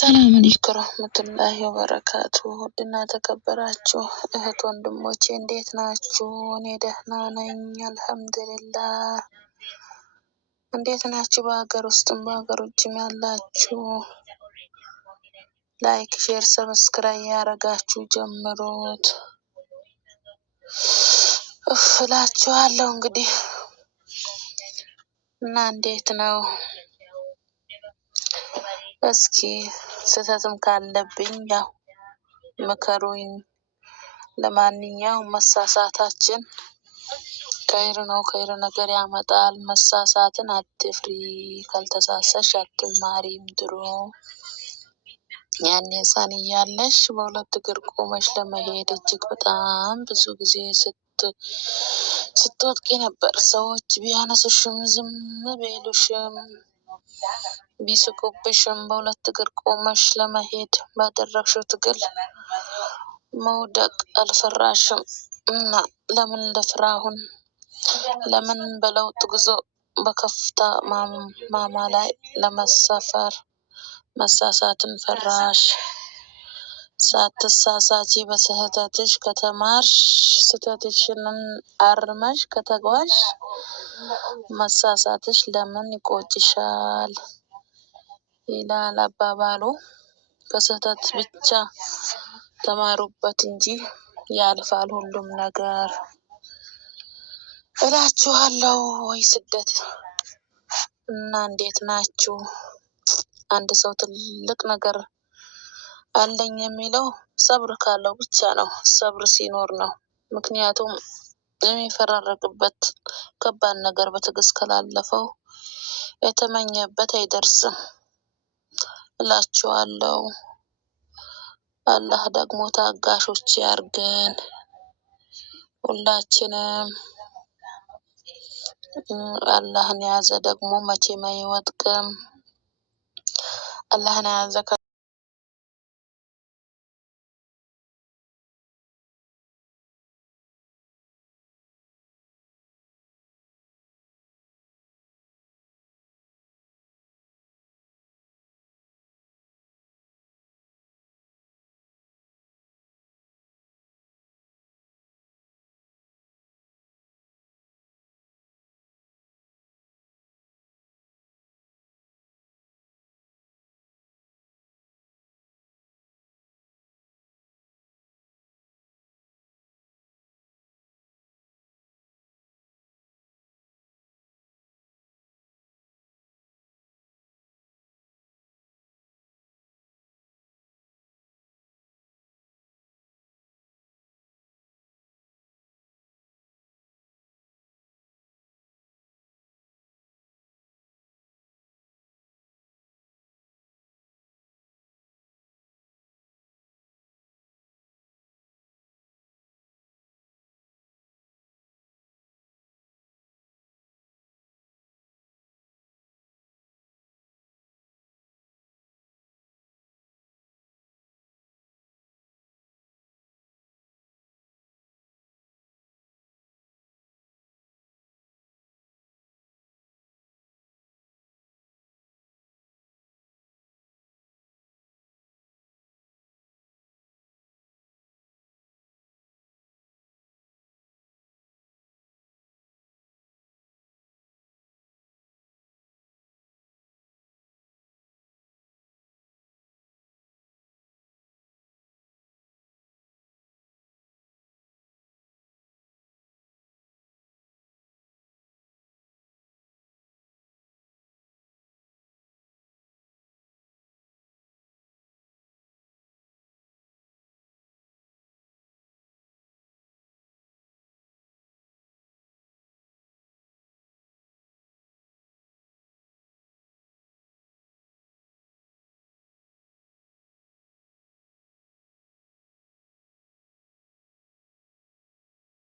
ሰላም አለይኩም ወራህመቱላሂ ወበረካቱ። ውድና ተከበራችሁ እህት ወንድሞቼ እንዴት ናችሁ? እኔ ደህና ነኝ አልሐምዱሊላህ። እንዴት ናችሁ? በሀገር ውስጥም በሀገር ውጭም ያላችሁ ላይክ፣ ሼር፣ ሰብስክራይብ ያረጋችሁ ጀምሩት እላችኋለሁ። እንግዲህ እና እንዴት ነው? እስኪ ስህተትም ካለብኝ ያው ምከሩኝ። ለማንኛውም መሳሳታችን ከይር ነው፣ ከይር ነገር ያመጣል። መሳሳትን አትፍሪ፣ ካልተሳሳሽ አትማሪም። ድሮ ያኔ ሕፃን እያለሽ በሁለት እግር ቆመሽ ለመሄድ እጅግ በጣም ብዙ ጊዜ ስትወድቂ ነበር። ሰዎች ቢያነሱሽም ዝም ቢሉሽም ቢስቁብሽም በሁለት እግር ቆመሽ ለመሄድ ባደረግሽው ትግል መውደቅ አልፈራሽም። እና ለምን ልፍራ አሁን? ለምን በለውጥ ጉዞ በከፍታ ማማ ላይ ለመሰፈር መሳሳትን ፈራሽ? ሳትሳሳቺ በስህተትሽ ከተማርሽ ስህተትሽን አርመሽ ከተጓዥ መሳሳትሽ ለምን ይቆጭሻል? ይላል አባባሉ። ከስህተት ብቻ ተማሩበት እንጂ ያልፋል ሁሉም ነገር እላችኋለሁ። ወይ ስደት እና እንዴት ናችሁ? አንድ ሰው ትልቅ ነገር አለኝ የሚለው ሰብር ካለው ብቻ ነው። ሰብር ሲኖር ነው። ምክንያቱም የሚፈራረቅበት ከባድ ነገር በትዕግስት ካላለፈው የተመኘበት አይደርስም እላችኋለሁ። አላህ ደግሞ ታጋሾች ያርገን ሁላችንም። አላህን የያዘ ደግሞ መቼም አይወድቅም። አላህን የያዘ